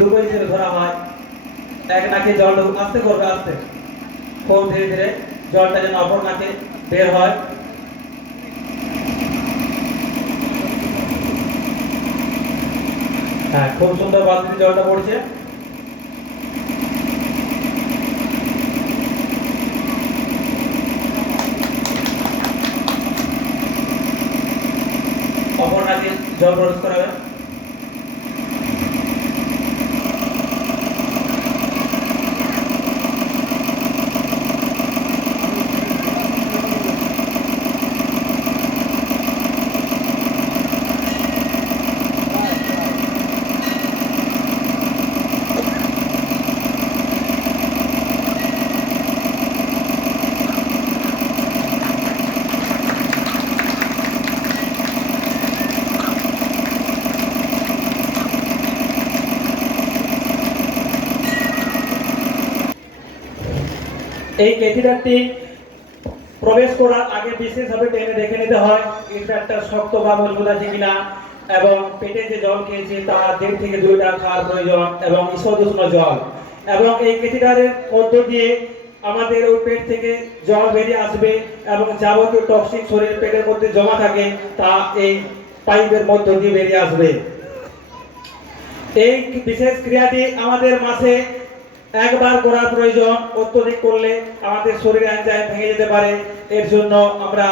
দুটোই ছেড়ে ধরা হয়। এক নাকে জলটা আস্তে করবে, আস্তে খুব ধীরে ধীরে জলটা যেন অপর নাকে বের হয়। হ্যাঁ, খুব সুন্দর বালতিতে জলটা পড়ছে। অপর নাকে জল প্রবেশ করাবে। এই ক্যাথিটারটি প্রবেশ করার আগে বিশেষভাবে টেনে দেখে নিতে হয় ক্যাথিটারটা শক্ত বা মজবুত আছে কিনা, এবং পেটে যে জল খেয়েছে তা 1.5 থেকে 2 লিটার খাওয়ার প্রয়োজন, এবং ঈষদুষ্ণ জল। এবং এই ক্যাথিটারের মধ্য দিয়ে আমাদের ওই পেট থেকে জল বেরিয়ে আসবে, এবং যাবতীয় টক্সিক শরীর পেটের মধ্যে জমা থাকে তা এই পাইপের মধ্য দিয়ে বেরিয়ে আসবে। এই বিশেষ ক্রিয়াটি আমাদের মাসে একবার করার প্রয়োজন। অত্যধিক করলে আমাদের শরীরে এনজাইম ভেঙে যেতে পারে। এর জন্য আমরা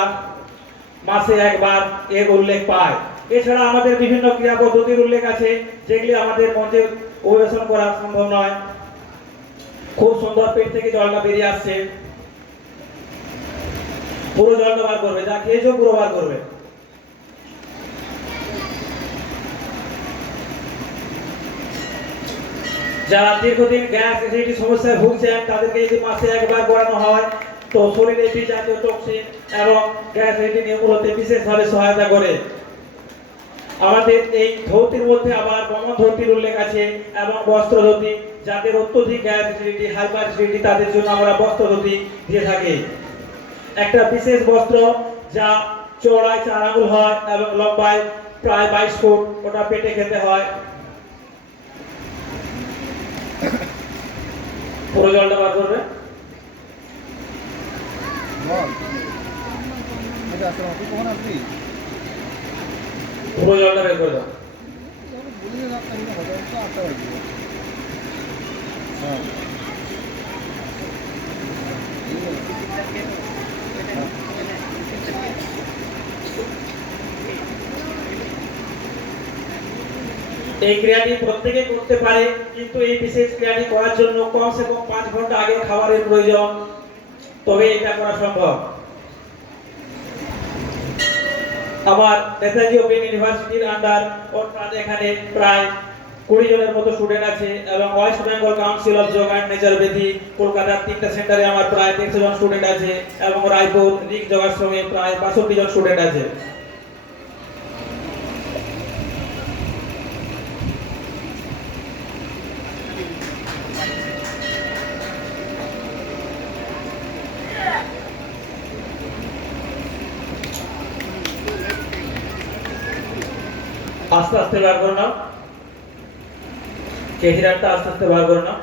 মাসে একবার এর উল্লেখ পাই। এছাড়া আমাদের বিভিন্ন ক্রিয়া পদ্ধতির উল্লেখ আছে, যেগুলি আমাদের মধ্যে পরিবেশন করা সম্ভব নয়। খুব সুন্দর পেট থেকে জলটা বেরিয়ে আসছে। পুরো জলটা বার করবে, যা খেয়েছো পুরো বার করবে। যারা দীর্ঘদিন গ্যাস অ্যাসিডিটি সমস্যায় ভুগছেন তাদেরকে যদি মাসে একবার করানো হয় তো শরীরে বিষাক্ত টক্সিন এবং গ্যাস অ্যাসিডিটি নির্মূল হতে বিশেষভাবে সহায়তা করে। আমাদের এই ধৌতির মধ্যে আবার বমন ধৌতির উল্লেখ আছে এবং বস্ত্র ধৌতি। যাদের অত্যধিক গ্যাস অ্যাসিডিটি, হাইপার অ্যাসিডিটি, তাদের জন্য আমরা বস্ত্র ধৌতি দিয়ে থাকি। একটা বিশেষ বস্ত্র যা চওড়ায় 4 আঙ্গুল হয় এবং লম্বায় প্রায় 22 ফুট, ওটা পেটে খেতে হয়। পুরো জলটা বার করবে। পুরো জলটা বের করে দাও। এই ক্রিয়াটি প্রত্যেকে করতে পারে, কিন্তু এই বিশেষ ক্রিয়াটি করার জন্য কমসে কম 5 ঘন্টা আগে খাবারের প্রয়োজন, তবে এটা করা সম্ভব। আমার নেতাজি ওপেন ইউনিভার্সিটির আন্ডার অর্থাৎ এখানে প্রায় 20 জনের মতো স্টুডেন্ট আছে, এবং West Bengal council of yoga and naturopathy কলকাতার 3টা সেন্টারে আমার প্রায় 150 জন স্টুডেন্ট আছে, এবং রায়পুর রিক যোগাশ্রমে প্রায় 65 জন স্টুডেন্ট আছে। আস্তে আস্তে বার করে নাও, ক্যাথিটারটা আস্তে আস্তে বার করে নাও।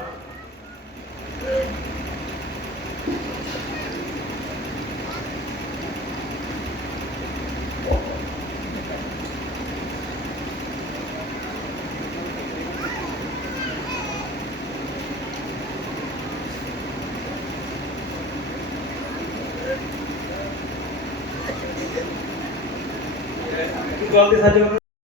জলদি সাহায্য